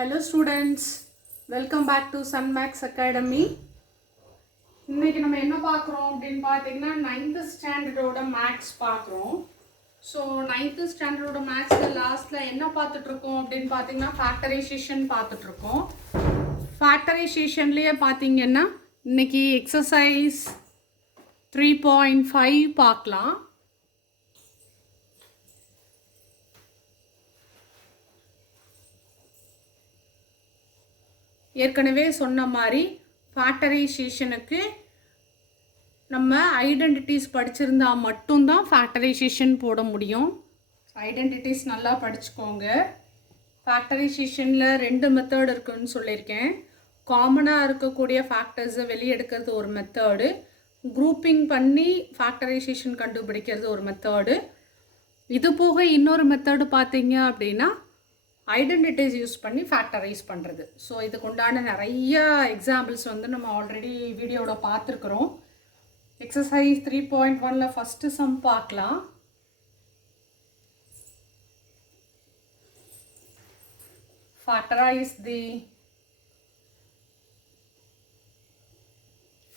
Hello students, welcome back to Sunmax Academy. இன்னைக்கு நம்ம என்ன பார்க்குறோம் அப்படின்னு பார்த்தீங்கன்னா 9th ஸ்டாண்டர்டோட மேக்ஸ் பார்க்குறோம். ஸோ 9th ஸ்டாண்டர்டோட மேக்ஸில் லாஸ்ட்டில் என்ன பார்த்துட்ருக்கோம் அப்படின்னு பார்த்தீங்கன்னா ஃபேக்டரைசேஷன் பார்த்துட்ருக்கோம். ஃபேக்டரைசேஷன்லேயே பார்த்தீங்கன்னா இன்னைக்கு எக்ஸசைஸ் 3.5 பார்க்கலாம். ஏற்கனவே சொன்ன மாதிரி ஃபேக்டரைசேஷனுக்கு நம்ம ஐடென்டிட்டிஸ் படிச்சிருந்தா மட்டும்தான் ஃபேக்டரைசேஷன் போட முடியும். ஐடென்டிட்டிஸ் நல்லா படிச்சுக்கோங்க. ஃபேக்டரைசேஷனில் 2 மெத்தட் இருக்குன்னு சொல்லியிருக்கேன். காமனாக இருக்கக்கூடிய ஃபேக்டர்ஸை வெளியெடுக்கிறது ஒரு மெத்தடு, குரூப்பிங் பண்ணி ஃபேக்டரைசேஷன் கண்டுபிடிக்கிறது ஒரு மெத்தடு. இது போக இன்னொரு மெத்தடு பார்த்தீங்க அப்படின்னா ஐடென்டிட்டிஸ் யூஸ் பண்ணி ஃபேக்டரைஸ் பண்ணுறது. ஸோ இதுக்கு உண்டான நிறைய எக்ஸாம்பிள்ஸ் வந்து நம்ம ஆல்ரெடி வீடியோவில் பார்த்துருக்குறோம். எக்ஸசைஸ் 3.1ல் ஃபஸ்ட்டு சம் பார்க்கலாம். ஃபேக்டரைஸ் தி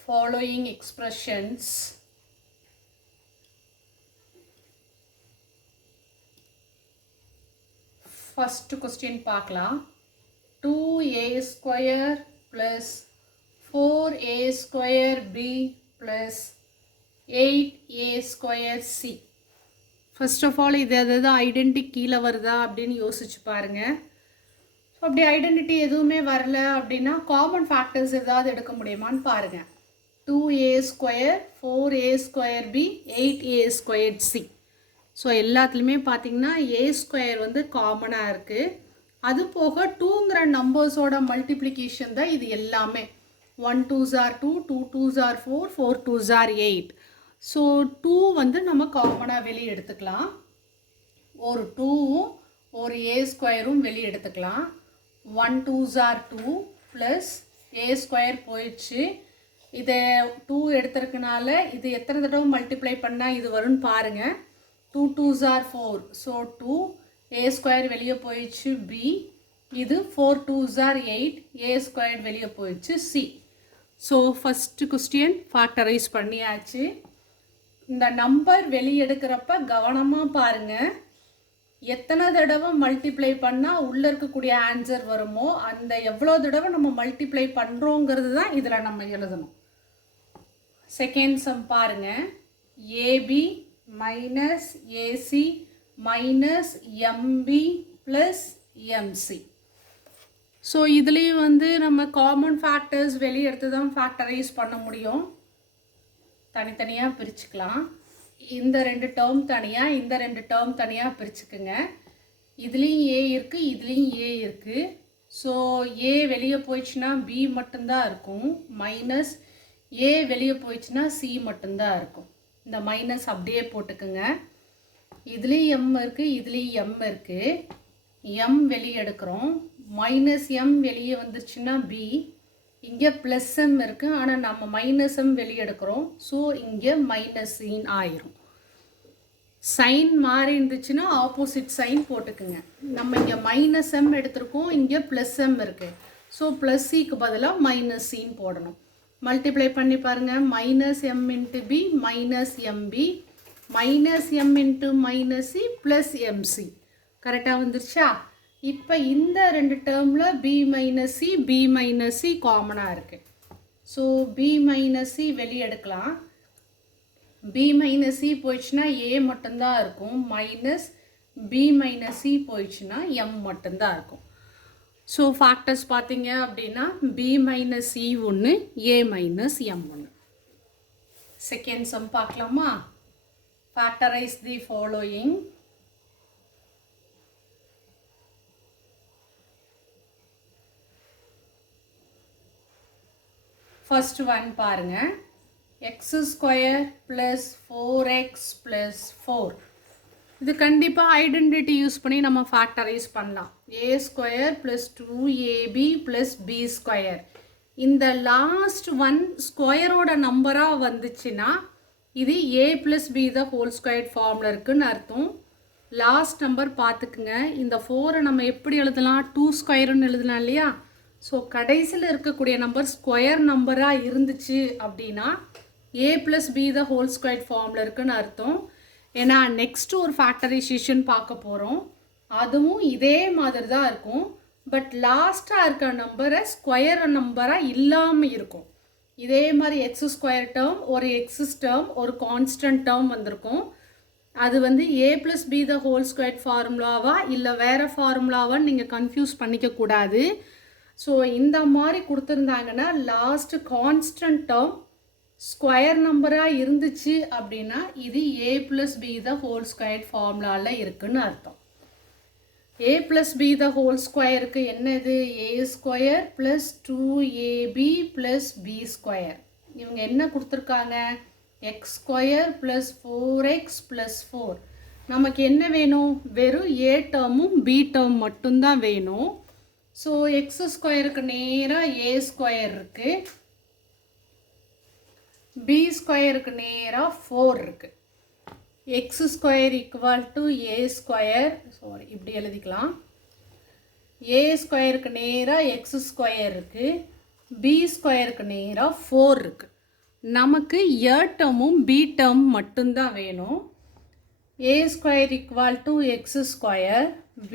following expressions. First question பார்க்கலாம். 2a square plus 4a square b plus 8a square c. First of all இது எதாவது ஐடென்டிட்டி கீழே வருதா அப்படின்னு யோசிச்சு பாருங்கள். ஸோ அப்படி ஐடென்டிட்டி எதுவுமே வரல அப்படின்னா காமன் ஃபேக்டர்ஸ் ஏதாவது எடுக்க முடியுமான்னு பாருங்கள். 2a square 4a square b 8a square c. So எல்லாத்துலேயுமே பார்த்தீங்கன்னா ஏ ஸ்கொயர் வந்து காமனாக இருக்குது. அது போக 2ங்கிற நம்பர்ஸோட மல்டிப்ளிகேஷன் தான் இது எல்லாமே. 1 2s are 2, 2 2s are 4, 4 2s are 8. So 2 வந்து நம்ம காமனாக வெளியே எடுத்துக்கலாம். ஒரு 2வும் ஒரு ஏ ஸ்கொயரும் வெளியே எடுத்துக்கலாம். 1 2s are 2 plus A square போயிடுச்சு. இதை 2 எடுத்துருக்கனால இது எத்தனை தடவை மல்டிப்ளை பண்ணால் இது வரும்னு பாருங்கள். 2 2s are 4. So 2 a square வெளியே போயிடுச்சு b. இது 4 2s are 8 a ஸ்கொயர் வெளியே போயிடுச்சு c. So first question factorise பண்ணியாச்சு. இந்த நம்பர் வெளியெடுக்கிறப்ப கவனமாக பாருங்கள். எத்தனை தடவை மல்டிப்ளை பண்ணால் உள்ளே இருக்கக்கூடிய ஆன்சர் வருமோ அந்த எவ்வளோ தடவை நம்ம மல்டிப்ளை பண்ணுறோங்கிறது தான் இதில் நம்ம எழுதணும். செகண்ட் சம் பாருங்கள். AB minus AC minus MB plus MC. So இதுலேயும் வந்து நம்ம காமன் ஃபேக்டர்ஸ் வெளியே எடுத்து தான் ஃபேக்டரைஸ் பண்ண முடியும். தனித்தனியாக பிரிச்சுக்கலாம். இந்த 2 டேர்ம் தனியாக, இந்த 2 டேர்ம் தனியாக பிரிச்சுக்குங்க. இதுலேயும் ஏ இருக்குது, இதுலேயும் ஏ இருக்குது. ஸோ ஏ வெளியே போயிடுச்சுன்னா பி மட்டும்தான் இருக்கும். மைனஸ் ஏ வெளியே போயிடுச்சுன்னா சி மட்டும்தான் இருக்கும். இந்த மைனஸ் அப்படியே போட்டுக்குங்க. இதுலேயும் எம் இருக்குது, இதுலேயும் எம் இருக்குது. எம் வெளியே எடுக்கிறோம். மைனஸ் எம் வெளியே வந்துருச்சுன்னா பி. இங்கே ப்ளஸ் எம் இருக்குது, ஆனால் நம்ம மைனஸ் எம் வெளியே எடுக்கிறோம். ஸோ இங்கே மைனஸ் சீன் ஆயிரும். சைன் மாறி இருந்துச்சுன்னா ஆப்போசிட் சைன் போட்டுக்குங்க. நம்ம இங்கே மைனஸ் எம் எடுத்திருக்கோம், இங்கே ப்ளஸ் எம் இருக்குது. ஸோ ப்ளஸ் சிக்கு பதிலாக மைனஸ் சீன் போடணும். மல்டிப்ளை பண்ணி பாருங்கள். Minus M into B minus MB minus M into minus C plus MC. கரெக்டாக வந்துருச்சா? இப்போ இந்த 2 டேர்மில் பி மைனஸ் சி காமனாக இருக்குது. ஸோ பி மைனஸ் சி வெளியே எடுக்கலாம். பி மைனஸ் சி போயிடுச்சுன்னா ஏ மட்டும்தான் இருக்கும். மைனஸ் பி மைனஸ் சி போயிடுச்சுன்னா எம் மட்டும்தான் இருக்கும். ஸோ ஃபேக்டர்ஸ் பார்த்தீங்க அப்படின்னா பி மைனஸ் சி ஒன்று, ஏ மைனஸ் எம் ஒன்று. செகண்ட் சம் பார்க்கலாமா? Factorize the following. First one பாருங்கள். X square plus 4x plus 4. இது கண்டிப்பாக ஐடென்டிட்டி யூஸ் பண்ணி நம்ம ஃபேக்டரைஸ் பண்ணலாம். A square plus 2ab plus B square. இந்த லாஸ்ட் ஒன் ஸ்கொயரோட நம்பராக வந்துச்சுன்னா இது A plus B the whole square ஃபார்மில் இருக்குதுன்னு அர்த்தம். லாஸ்ட் நம்பர் பார்த்துக்குங்க. இந்த 4 நம்ம எப்படி எழுதலாம், 2 ஸ்கொயர்னு எழுதலாம் இல்லையா. ஸோ கடைசியில் இருக்கக்கூடிய நம்பர் ஸ்கொயர் நம்பராக இருந்துச்சு அப்படின்னா a + b the whole square ஃபார்மில் இருக்குன்னு அர்த்தம். ஏன்னா நெக்ஸ்ட்டு ஒரு ஃபேக்டரைசேஷன் பார்க்க போகிறோம், அதுவும் இதே மாதிரி தான் இருக்கும். பட் லாஸ்ட்டாக இருக்க நம்பரை ஸ்கொயர் நம்பராக இல்லாமல் இருக்கும். இதே மாதிரி எக்ஸ் ஸ்கொயர் டேர்ம், ஒரு எக்ஸஸ் டேர்ம், ஒரு கான்ஸ்டன்ட் டேர்ம் வந்திருக்கும். அது வந்து a + b the whole square ஃபார்முலாவா இல்லை வேறு ஃபார்முலாவான்னு நீங்கள் கன்ஃபியூஸ் பண்ணிக்கக்கூடாது. ஸோ இந்த மாதிரி கொடுத்துருந்தாங்கன்னா லாஸ்ட்டு கான்ஸ்டன்ட் டேர்ம் ஸ்கொயர் நம்பராக இருந்துச்சு அப்படின்னா இது a + b the whole square ஃபார்முலாவில் இருக்குன்னு அர்த்தம். a + b த ஹோல் ஸ்கொயருக்கு என்னது, a² + 2ab + b². இவங்க என்ன கொடுத்துருக்காங்க, x² + 4x + 4. நமக்கு என்ன வேணும், வெறும் a டேர்மும் b டேர்ம் மட்டும்தான் வேணும். ஸோ x² நேராக a² இருக்குது, b² நேராக 4 இருக்குது. x² = a², சாரி இப்படி எழுதிக்கலாம். a² நேராக x² இருக்குது, b² நேராக 4 இருக்குது. நமக்கு a டேர்மும் b டேர்ம் மட்டும்தான் வேணும். a² = x², b²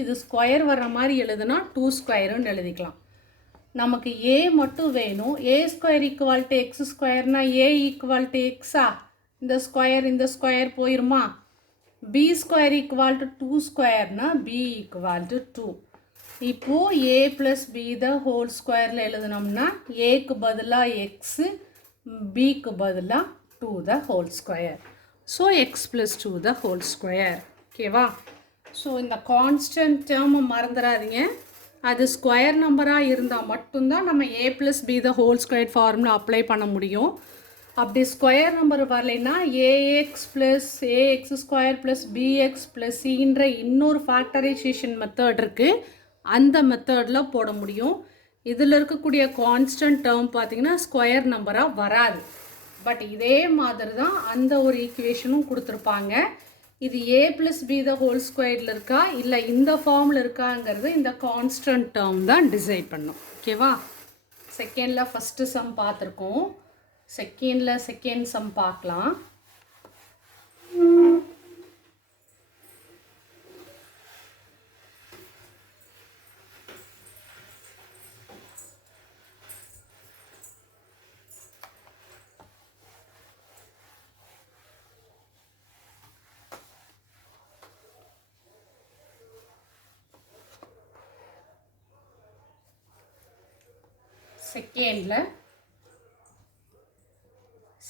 இது ஸ்கொயர் வர்ற மாதிரி எழுதுனா 2² எழுதிக்கலாம். நமக்கு a மட்டும் வேணும். a² = x²னா a = x-ஆ, இந்த ஸ்கொயர் போயிருமா. b² = 2²னா b = 2. இப்போது a + b த ஹோல் ஸ்கொயரில் எழுதுனோம்னா ஏக்கு பதிலாக எக்ஸு, பிக்கு பதிலாக 2 த ஹோல் ஸ்கொயர். ஸோ x + 2 த ஹோல் ஸ்கொயர். ஓகேவா. ஸோ இந்த கான்ஸ்டன்ட் டேர்மை மறந்துடாதீங்க. அது ஸ்கொயர் நம்பராக இருந்தால் மட்டும்தான் நம்ம a + b the whole square formula apply பண்ண முடியும். அப்படி ஸ்கொயர் நம்பர் வரலைன்னா ax + ax² + bx + cன்ற இன்னொரு ஃபேக்டரைசேஷன் மெத்தட் இருக்குது, அந்த மெத்தடில் போட முடியும். இதில் இருக்கக்கூடிய கான்ஸ்டன்ட் டேர்ம் பார்த்திங்கன்னா ஸ்கொயர் நம்பராக வராது. பட் இதே மாதிரி தான் அந்த ஒரு ஈக்குவேஷனும் கொடுத்துருப்பாங்க. இது a + b த ஹோல் ஸ்கொயரில் இருக்கா இல்லை இந்த ஃபார்மில் இருக்காங்கிறது இந்த கான்ஸ்டன்ட் டேர்ம் தான் டிசைட் பண்ணும். ஓகேவா. செகண்டில் ஃபஸ்ட்டு சம் பார்த்துருக்கோம், செகண்டில் செகண்ட் சம் பார்க்கலாம்.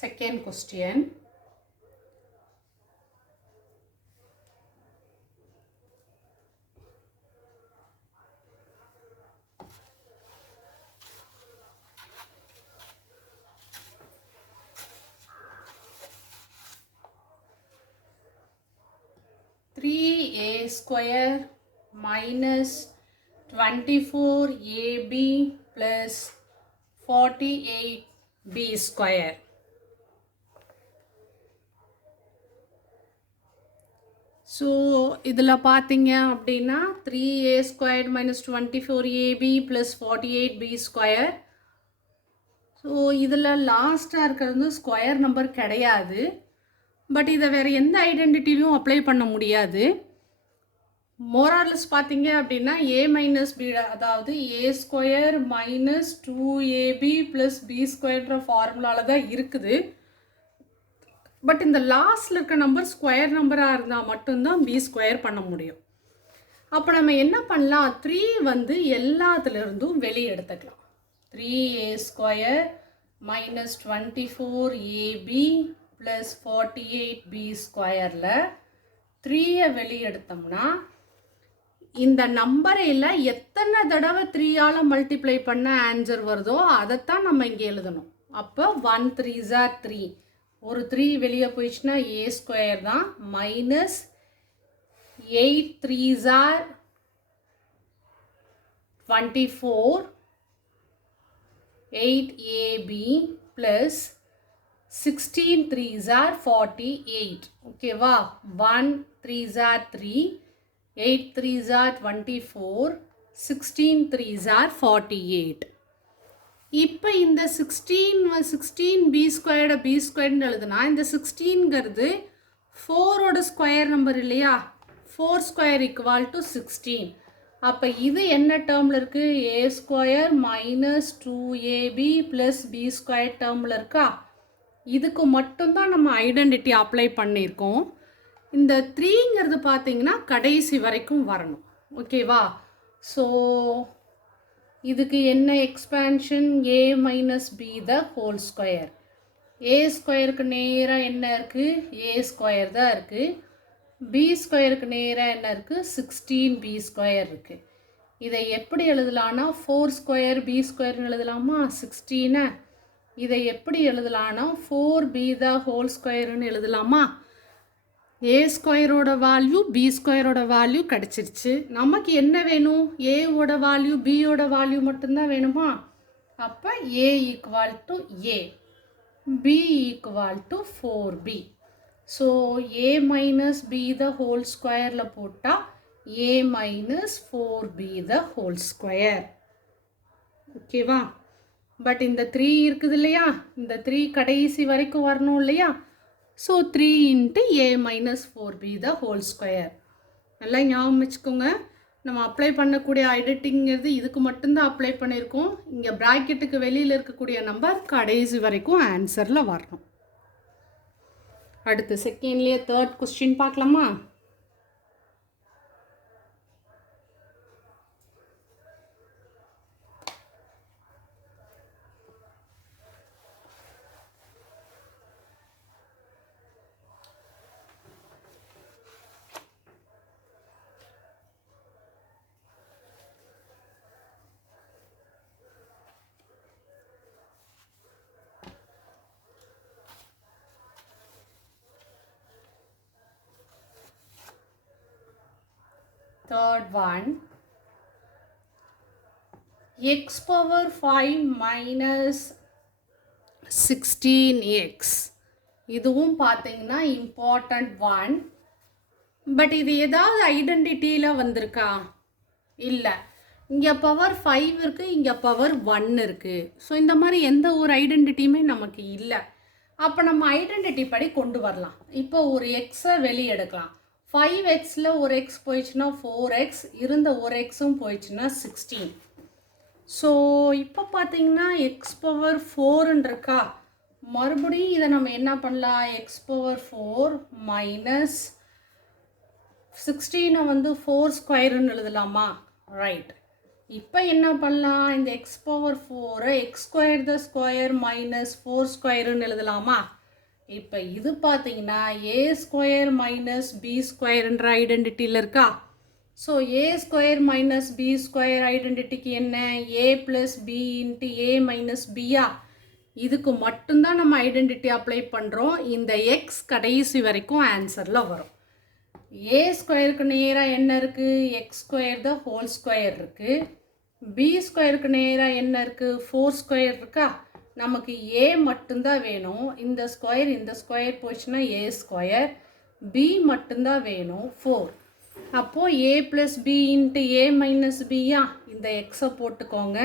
Second question. (3a² - 24ab + 48b²). So இதில் பார்த்தீங்க அப்படின்னா 3a² - 24ab + 48b². ஸோ இதில் லாஸ்ட்டாக இருக்கிறது ஸ்கொயர் நம்பர் கிடையாது. பட் இதை வேறு எந்த ஐடென்டிட்டிலையும் அப்ளை பண்ண முடியாது. மோரார்லஸ் பார்த்தீங்க அப்படின்னா a - b, அதாவது a² - 2ab + b² ஃபார்முலாவில் தான் இருக்குது. பட் இந்த லாஸ்ட்டில் இருக்க நம்பர் ஸ்கொயர் நம்பராக இருந்தால் மட்டும்தான் b² பண்ண முடியும். அப்போ நம்ம என்ன பண்ணலாம், 3 வந்து எல்லாத்துலேருந்தும் வெளியே எடுத்துக்கலாம். 3a² - 24ab + 48b²ல் 3 வெளியே எடுத்தோம்னா இந்த நம்பரையில் எத்தனை தடவை 3ஆல் மல்டிப்ளை பண்ண ஆன்சர் வருதோ அதைத்தான் நம்ம இங்கே எழுதணும். அப்போ 1 3s are 3, ஒரு 3 வெளியே போயிடுச்சுன்னா a² தான், -8 3s are 24, 8ab + 16 3s are 48. ஓகேவா 1 3s are 3, 8 3s are 24, 16 3s are 48. இப்போ இந்த 16 பி ஸ்கொயர்டை பி ஸ்கொயர்னு எழுதுனா இந்த 16ங்கிறது 4ஓட ஸ்கொயர் நம்பர் இல்லையா, 4 ஸ்கொயர் ஈக்குவல் டு 16. அப்போ இது என்ன டேர்மில் இருக்குது, A square minus 2ab plus B square டேர்மில் இருக்கா. இதுக்கு மட்டும்தான் நம்ம ஐடென்டிட்டி அப்ளை பண்ணியிருக்கோம். இந்த 3ங்கிறது பார்த்தீங்கன்னா கடைசி வரைக்கும் வரணும். ஓகேவா. ஸோ இதுக்கு என்ன expansion, A minus B the whole square. A ஸ்கொயருக்கு நேராக என்ன இருக்குது, ஏ ஸ்கொயர் தான் இருக்குது. பி ஸ்கொயருக்கு நேராக என்ன இருக்குது, 16 பி ஸ்கொயர் இருக்குது. இதை எப்படி எழுதலான்னா 4 ஸ்கொயர் பி ஸ்கொயர்னு எழுதலாமா 16. இதை எப்படி எழுதலான்னா 4b த ஹோல் ஸ்கொயர்னு எழுதலாமா. ஏ ஸ்கொயரோட வேல்யூ பி ஸ்கொயரோட வேல்யூ கிடச்சிருச்சு. நமக்கு என்ன வேணும், ஏவோட வேல்யூ பியோட வேல்யூ மட்டும்தான் வேணுமா. அப்போ A equal to A, B equal to 4b. So A minus B the whole ஸ்கொயரில் போட்டால் A minus 4b the whole square. ஓகேவா. பட் இந்த 3 இருக்குது இல்லையா, இந்த 3 கடைசி வரைக்கும் வரணும் இல்லையா. So 3 into A minus 4b the whole square. நல்லா ஞாபகம் வச்சுக்கோங்க. நம்ம அப்ளை பண்ணக்கூடிய ஐடென்டிங்கிறது இதுக்கு மட்டும்தான் அப்ளை பண்ணியிருக்கோம். இங்கே ப்ராக்கெட்டுக்கு வெளியில் இருக்கக்கூடிய நம்பர் கடைசி வரைக்கும் ஆன்சரில் வரணும். அடுத்து செகண்ட்லேயே தேர்ட் கொஸ்டின் பார்க்கலாமா. Third one, x power 5 minus 16x. இதுவும் பார்த்தீங்கன்னா இம்பார்ட்டண்ட் ஒன். பட் இது ஏதாவது ஐடென்டிட்டியில் வந்திருக்கா, இல்லை. இங்கே பவர் 5 இருக்குது, இங்கே பவர் 1 இருக்குது. ஸோ இந்த மாதிரி எந்த ஒரு ஐடென்டிட்டியுமே நமக்கு இல்லை. அப்போ நம்ம ஐடென்டிட்டி படி கொண்டு வரலாம். இப்போ ஒரு எக்ஸை வெளியே எடுக்கலாம். 5xல ஒரு எக்ஸ் போயிடுச்சுன்னா 4x, இருந்த ஒரு எக்ஸும் போயிடுச்சுன்னா 16. ஸோ இப்போ பார்த்தீங்கன்னா எக்ஸ் பவர் 4ன்னு இருக்கா. மறுபடியும் இதை நம்ம என்ன பண்ணலாம், எக்ஸ் பவர் 4 மைனஸ் 16 வந்து 4 ஸ்கொயருன்னு எழுதலாமா. ரைட். இப்போ என்ன பண்ணலாம், இந்த X power 4 X square the square minus 4 ஸ்கொயருன்னு எழுதலாமா. இப்போ இது பார்த்தீங்கன்னா ஏ ஸ்கொயர் மைனஸ் பி ஸ்கொயர்ன்ற ஐடென்டிட்டியில் இருக்கா. ஸோ ஏ ஸ்கொயர் மைனஸ் பி ஸ்கொயர் ஐடென்டிட்டிக்கு என்ன, ஏ ப்ளஸ் பி இன்ட்டு ஏ மைனஸ் பியா. இதுக்கு மட்டும்தான் நம்ம ஐடென்டிட்டி அப்ளை பண்ணுறோம். இந்த எக்ஸ் கடைசி வரைக்கும் ஆன்சரில் வரும். ஏ ஸ்கொயருக்கு நேராக என்ன இருக்குது, எக்ஸ் ஸ்கொயர் த ஹோல் ஸ்கொயர் இருக்குது. பி ஸ்கொயருக்கு நேராக என்ன இருக்குது, 4 ஸ்கொயர் இருக்கா. நமக்கு ஏ மட்டும்தான் வேணும். இந்த ஸ்கொயர் போச்சுன்னா ஏ ஸ்கொயர், பி மட்டும்தான் வேணும் 4. அப்போது ஏ ப்ளஸ் பி இன்ட்டு ஏ மைனஸ் பியா. இந்த எக்ஸை போட்டுக்கோங்க.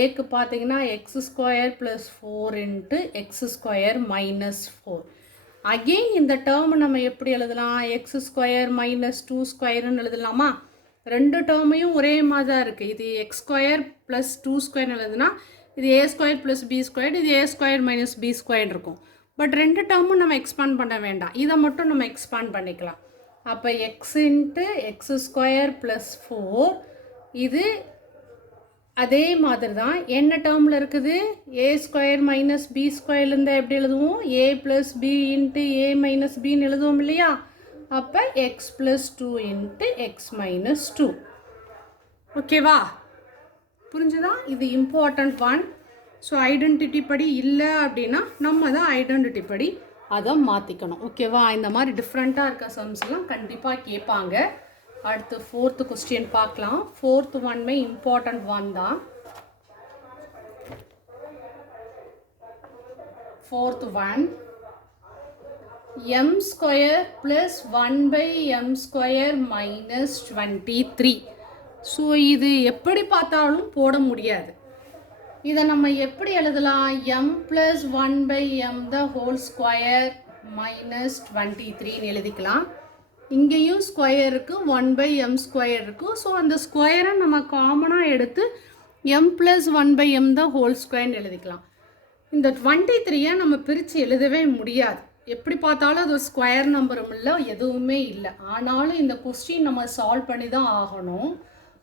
ஏக்கு பார்த்தீங்கன்னா X square plus 4 into X square minus 4. Again இந்த டேர்மை நம்ம எப்படி எழுதலாம், எக்ஸ் ஸ்கொயர் மைனஸ் 2 ஸ்கொயர்னு எழுதலாமா. ரெண்டு டேர்மையும் ஒரே மாதிரி தான் இருக்குது. இது எக்ஸ் ஸ்கொயர் ப்ளஸ் 2 ஸ்கொயர்னு எழுதுனா இது ஏ ஸ்கொயர் ப்ளஸ் பி ஸ்கொயர், இது ஏ ஸ்கொயர் மைனஸ் பி ஸ்கொயர் இருக்கும். பட் ரெண்டு டேர்மும் நம்ம எக்ஸ்பாண்ட் பண்ண வேண்டாம், இதை மட்டும் நம்ம எக்ஸ்பாண்ட் பண்ணிக்கலாம். அப்போ X into X square plus 4 இது அதே மாதிரி தான் என்ன டேர்மில் இருக்குது, ஏ ஸ்கொயர் மைனஸ் பி ஸ்கொயர்லேருந்து எப்படி எழுதுவோம், ஏ ப்ளஸ் பி இன்ட்டு ஏ மைனஸ் பின்னு எழுதுவோம் இல்லையா. அப்போ X plus 2 into X minus 2. ஓகேவா, புரிஞ்சுதா. இது இம்பார்ட்டண்ட் ஒன். ஸோ ஐடென்டிட்டி படி இல்லை அப்படின்னா நம்ம தான் ஐடென்டிட்டி படி அதை மாற்றிக்கணும். ஓகேவா. இந்த மாதிரி டிஃப்ரெண்ட்டாக இருக்க சம்ஸ்லாம் கண்டிப்பாக கேட்பாங்க. அடுத்து 4th கொஸ்டின் பார்க்கலாம். 4th ஒன்மே இம்பார்ட்டண்ட் ஒன் தான். fourth one, m square plus 1 by m square minus 23. So இது எப்படி பார்த்தாலும் போட முடியாது. இதை நம்ம எப்படி எழுதலாம்? m plus 1 by m the whole square minus 23ன்னு எழுதிக்கலாம். இங்கேயும் ஸ்கொயர் இருக்குது, 1 by m ஸ்கொயர் இருக்குது. ஸோ அந்த ஸ்கொயரை நம்ம காமனாக எடுத்து m plus 1 by m the whole ஸ்கொயர்னு எழுதிக்கலாம். இந்த 23யை நம்ம பிரித்து எழுதவே முடியாது. எப்படி பார்த்தாலும் அது ஒரு ஸ்கொயர் நம்பரும் இல்லை, எதுவுமே இல்லை. ஆனாலும் இந்த கொஸ்டின் நம்ம சால்வ் பண்ணி தான் ஆகணும்.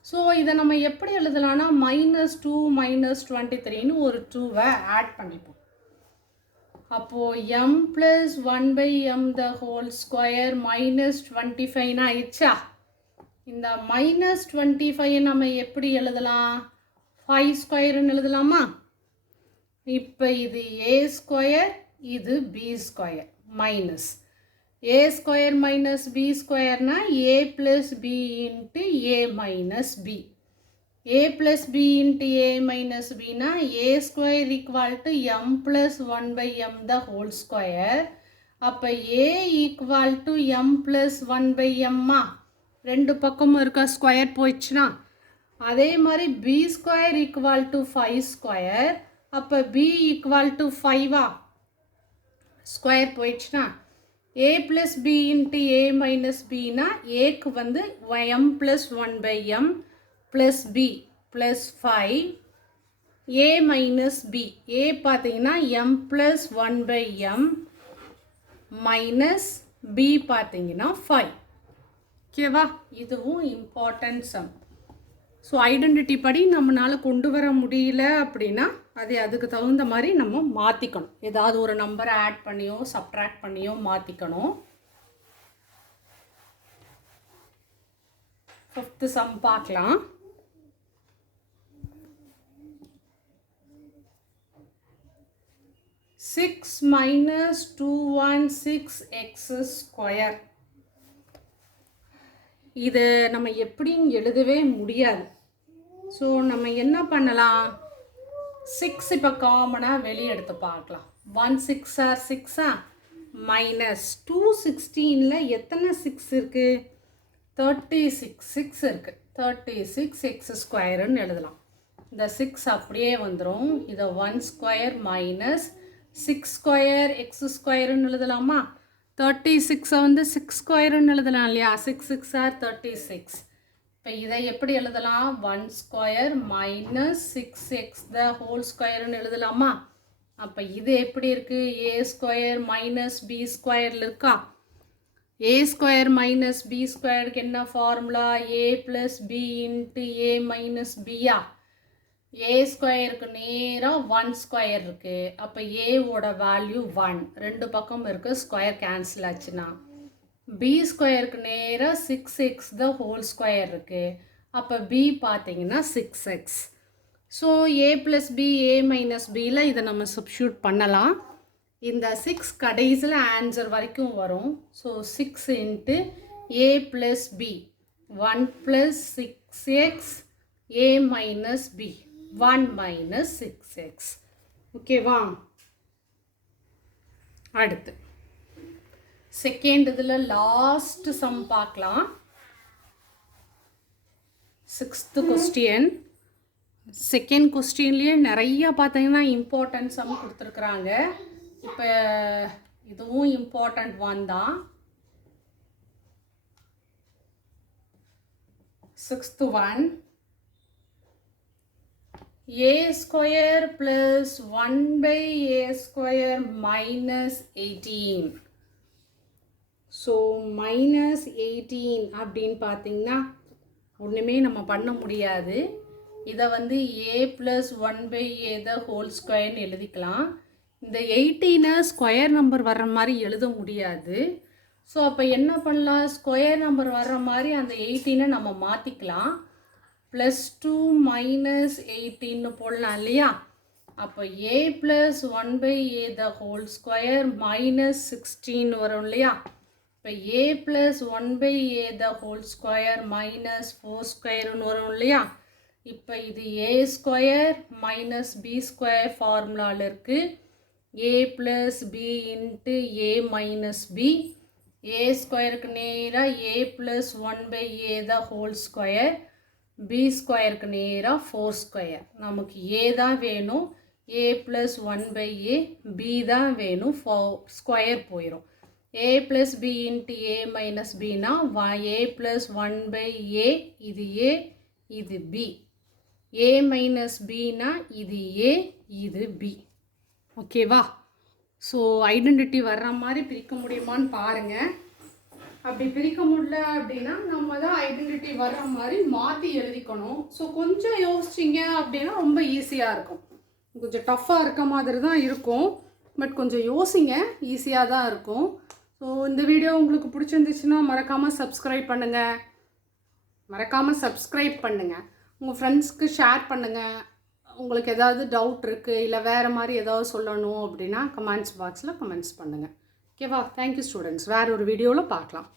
ஸோ இதை நம்ம எப்படி எழுதலாம்னா -2 - 23ன்னு ஒரு 2வை ஆட் பண்ணிப்போம். அப்போது m plus 1 by m the whole square minus 25ன்னு ஆயிடுச்சா? இந்த -25 நம்ம எப்படி எழுதலாம்? 5 ஸ்கொயர்னு எழுதலாமா? இப்போ இது a ஸ்கொயர், இது b square minus a square minus b ஸ்கொயர்னா a plus b into a minus b. a plus b into a minus bனா a square equal to m plus 1 by m the whole square. அப்போ a equal to m plus 1 by m-ஆ? ரெண்டு பக்கமும் இருக்க square போயிடுச்சுன்னா அதே மாதிரி b square equal to 5 square. அப்போ b ஈக்குவல் டு 5-ஆ? ஸ்கொயர் போயிடுச்சுன்னா a plus b into a minus bனா ஏக்கு வந்து m plus 1 by m plus b plus 5 a minus b. a பார்த்தீங்கன்னா m plus 1 by m minus b பார்த்தீங்கன்னா 5. ஓகேவா? இதுவும் இம்பார்ட்டன்ட் சம். ஸோ ஐடென்டிட்டி படி நம்மளால் கொண்டு வர முடியல அப்படின்னா அதை அதுக்கு தகுந்த மாதிரி நம்ம மாற்றிக்கணும். ஏதாவது ஒரு நம்பரை ஆட் பண்ணியோ சப்ட்ராக்ட் பண்ணியோ மாற்றிக்கணும். 5th சம் பார்க்கலாம். Six minus 216x square. இதை நம்ம எப்படின்னு எழுதவே முடியாது. ஸோ நம்ம என்ன பண்ணலாம்? 6 இப்போ காமனாக வெளியே எடுத்து பார்க்கலாம். 1 6 ஆர் 6-ஆ? மைனஸ் 216ல் எத்தனை 6 இருக்குது? 36 6 இருக்குது. 36x ஸ்கொயருன்னு எழுதலாம். இந்த 6 அப்படியே வந்துடும். இதை 1 ஸ்கொயர் மைனஸ் 6 ஸ்கொயர் எக்ஸ் ஸ்கொயருன்னு எழுதலாமா? 36 வந்து 6 ஸ்கொயருன்னு எழுதலாம் இல்லையா? 6 6 ஆர் 36. இப்போ இதை எப்படி எழுதலாம்? 1 ஸ்கொயர் மைனஸ் 6x த ஹோல் ஸ்கொயர்னு எழுதலாமா? அப்போ இது எப்படி இருக்குது? a ஸ்கொயர் மைனஸ் b ஸ்கொயரில் இருக்கா? a ஸ்கொயர் மைனஸ் b ஸ்கொயருக்கு என்ன formula? a plus b into a minus b-ஆ? a ஸ்கொயருக்கு நேராக 1 ஸ்கொயர் இருக்குது. அப்போ a-ஓட வேல்யூ 1. ரெண்டு பக்கம் இருக்குது, ஸ்கொயர் கேன்சல் ஆச்சுன்னா. b ஸ்கொயருக்கு நேராக 6x த ஹோல் ஸ்கொயர் இருக்குது. அப்போ b பார்த்தீங்கன்னா 6x. So a plus b a minus bயில் இதை நம்ம சப்ஸ்டியூட் பண்ணலாம். இந்த 6 கடைசியில் ஆன்சர் வரைக்கும் வரும். So 6 into a plus b 1 plus 6x a minus b 1 minus 6x. ஓகேவா? அடுத்து செகண்ட் இதில் லாஸ்ட் சம் பார்க்கலாம். 6th question. செகண்ட் கொஸ்டின்லேயே நிறையா பார்த்தீங்கன்னா இம்பார்ட்டன்ட் சம் கொடுத்துருக்குறாங்க. இப்போ இதுவும் இம்பார்ட்டண்ட் ஒன் தான். 6th one, a square plus 1 by a square minus 18. So minus 18 அப்படின்னு பார்த்தீங்கன்னா ஒன்றுமே நம்ம பண்ண முடியாது. இதை வந்து a plus 1 by a the whole ஸ்கொயர்னு எழுதிக்கலாம். இந்த 18-ஐ ஸ்கொயர் நம்பர் வர்ற மாதிரி எழுத முடியாது. ஸோ அப்போ என்ன பண்ணலாம்? ஸ்கொயர் நம்பர் வர்ற மாதிரி அந்த 18-ஐ நம்ம மாற்றிக்கலாம். +2 மைனஸ் 18ன்னு போடலாம் இல்லையா? அப்போ a plus 1 by a the whole square minus 16 வரும் இல்லையா? இப்போ a plus 1 by a the whole square minus 4 ஸ்கொயர்னு வரும் இல்லையா? இப்போ இது a square minus b square ஃபார்முலாவில் இருக்குது. a plus b into a minus b. a ஸ்கொயருக்கு நேராக a plus 1 by a தான் ஹோல் ஸ்கொயர், b ஸ்கொயருக்கு நேராக 4 ஸ்கொயர். நமக்கு a தான் வேணும், a plus 1 by a, b தான் வேணும், ஸ்கொயர் போயிடும். a plus b into a minus b னா a plus 1 by a, இது a, இது b. a minus b னா இது a, இது b. ஓகேவா? ஸோ ஐடென்டிட்டி வர்ற மாதிரி பிரிக்க முடியுமான்னு பாருங்கள். அப்படி பிரிக்க முடியல அப்படின்னா நம்ம தான் ஐடென்டிட்டி வர்ற மாதிரி மாற்றி எழுதிக்கணும். ஸோ கொஞ்சம் யோசிச்சிங்க அப்படின்னா ரொம்ப ஈஸியாக இருக்கும். கொஞ்சம் டஃப்பாக இருக்க மாதிரி தான் இருக்கும், பட் கொஞ்சம் யோசிங்க, ஈஸியாக தான் இருக்கும். ஸோ இந்த வீடியோ உங்களுக்கு பிடிச்சிருந்துச்சுன்னா மறக்காமல் சப்ஸ்கிரைப் பண்ணுங்கள், உங்கள் ஃப்ரெண்ட்ஸ்க்கு ஷேர் பண்ணுங்கள். உங்களுக்கு ஏதாவது டவுட் இருக்குது இல்லை வேறு மாதிரி ஏதாவது சொல்லணும் அப்படின்னா கமெண்ட்ஸ் பாக்ஸில் கமெண்ட்ஸ் பண்ணுங்கள். ஓகேவா? Thank you students. வேறு ஒரு வீடியோவில் பார்க்கலாம்.